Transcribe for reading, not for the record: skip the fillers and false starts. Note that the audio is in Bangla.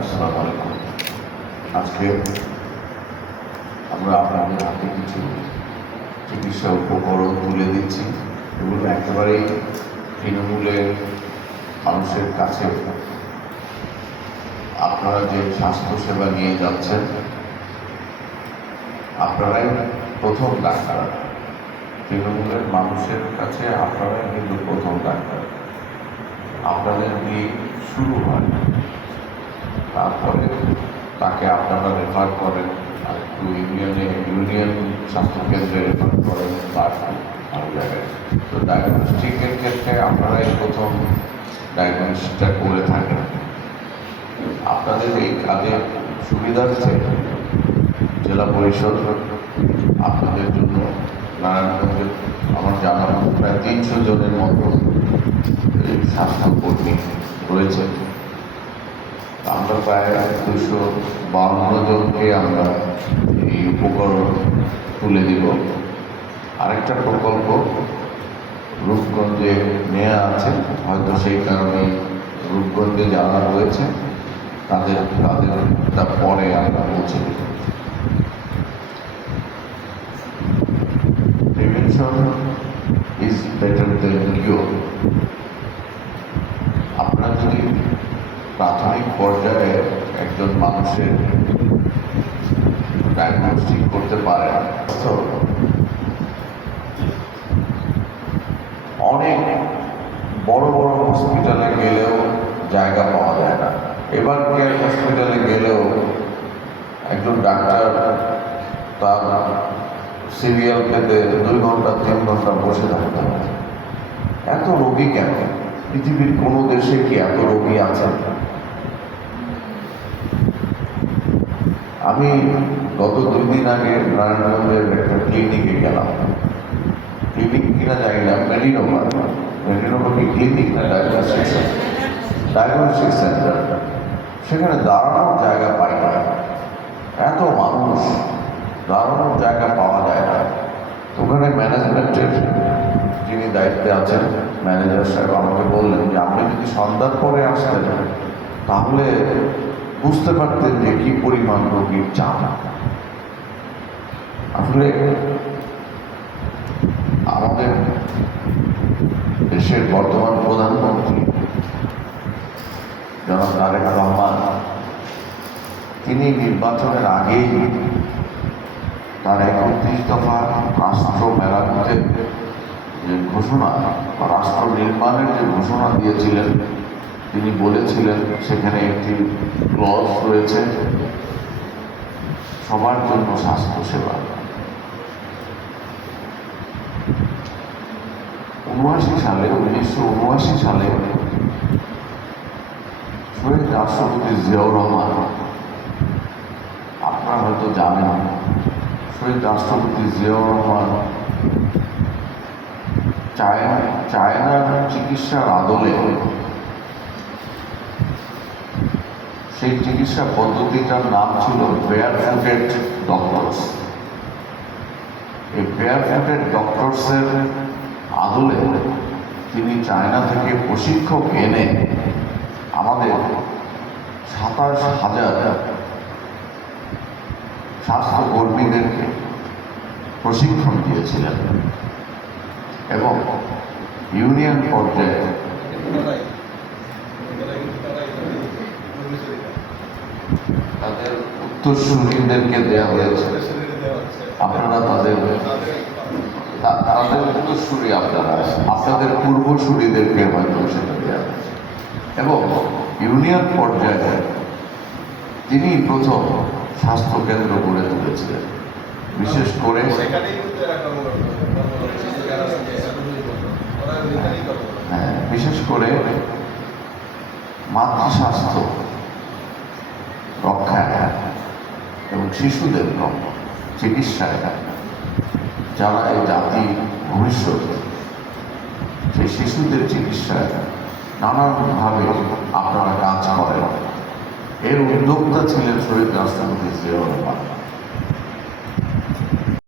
আসসালামু আলাইকুম। আজকে আমরা আপনাদের হাতে কিছু চিকিৎসা উপকরণ তুলে দিচ্ছি। এগুলো একেবারেই তৃণমূলের মানুষের কাছে আপনারা যে স্বাস্থ্যসেবা নিয়ে যাচ্ছেন, আপনারাই প্রথম ডাক্তার। তৃণমূলের মানুষের কাছে আপনারাই কিন্তু প্রথম ডাক্তার। আপনাদের দিয়ে শুরু হয়, তারপরে তাকে আপনারা রেফার করেন, আর একটু ইউনিয়ন স্বাস্থ্যকেন্দ্রে রেফার করেন বা আরও জায়গায়। তো ডায়াগনস্টিকের ক্ষেত্রে আপনারাই প্রথম ডায়াগনস্টিকটা করে থাকেন। আপনাদের এই কাজে সুবিধার্থে জেলা পরিষদ আপনাদের জন্য নারায়ণগঞ্জের আমার জানা প্রায় 300 জনের মতো স্বাস্থ্যকর্মী রয়েছে। আমরা প্রায় 252 জনকে আমরা এই উপকরণ তুলে দিব। আরেকটা প্রকল্প রূপগঞ্জে নেওয়া আছে, হয়তো সেই কারণে রূপগঞ্জে যারা রয়েছে তাদেরটা পরে আমরা পৌঁছে দেব। Prevention is better than cure. আপনারা যদি প্রাথমিক পর্যায়ে একজন মানুষের ডায়াগনস্টিক করতে পারেন, তো অনেক বড় বড় হসপিটালে গেলেও জায়গা পাওয়া যায় না। এবার কেয়ার হসপিটালে গেলেও একজন ডাক্তার তার সিরিয়াল পেতে 2 ঘন্টা 3 ঘন্টা বসে থাকতে হয়। এত রোগী কেন? পৃথিবীর কোনো দেশে কি এত রোগী আছে? আমি গত 2 দিন আগে নারায়ণগঞ্জের একটা ক্লিনিকে গেলাম। ক্লিনিক কিনা জানি না, মেডিনোভা কি ক্লিনিক না ডায়াগনস্টিক সেন্টার। সেখানে দাঁড়ানোর জায়গা পাই না, এত মানুষ, দাঁড়ানোর জায়গা পাওয়া যায় না। ওখানে ম্যানেজমেন্টের যিনি দায়িত্বে আছেন, ম্যানেজার সাহেব আমাকে বললেন যে আপনি যদি সন্ধ্যার পরে আসতেন তাহলে বুঝতে পারতেন যে কি পরিমাণ রোগীর চাপ। আসলে আমাদের দেশের বর্তমান প্রধানমন্ত্রী জনাব তারেক রহমান, তিনি নির্বাচনের আগেই তার 31 দফা রাষ্ট্র মেরামতের যে ঘোষণা বা রাষ্ট্র নির্মাণের যে ঘোষণা দিয়েছিলেন, তিনি বলেছিলেন সেখানে একটি ক্লজ রয়েছে সবার জন্য স্বাস্থ্যসেবা। 1979 সালে শহীদ রাষ্ট্রপতি জিয়াউর রহমান, আপনারা হয়তো জানেন, শহীদ রাষ্ট্রপতি জিয়াউর রহমান চায়নার চিকিৎসার আদলে সেই চিকিৎসা পদ্ধতিটার নাম ছিল বেয়ারফুটেড ডক্টরস। এই বেয়ারফুটেড ডক্টরসের আদলে তিনি চায়না থেকে প্রশিক্ষক এনে আমাদের 27,000 স্বাস্থ্যকর্মীদেরকে প্রশিক্ষণ দিয়েছিলেন এবং ইউনিয়ন পর্যায়ে তাদের উত্তরসূরিদেরকে দেওয়া হয়েছে। আপনারা তাদের উত্তরসূরি, আপনাদের পূর্বসূরিদেরকে হয়তো সেটা দেওয়া হয়েছে। এবং ইউনিয়ন পর্যায়ে তিনি প্রথম স্বাস্থ্যকেন্দ্র গড়ে তুলেছিলেন। বিশেষ করে মাতৃস্বাস্থ্য রক্ষায় এবং শিশুদের চিকিৎসায়, যারা এই জাতি ভবিষ্যৎ, সেই শিশুদের চিকিৎসায় নানানভাবে আপনারা কাজ করেন। এর উদ্যোক্তা ছিলেন শহীদ রাষ্ট্রপতি জিয়াউর রহমান।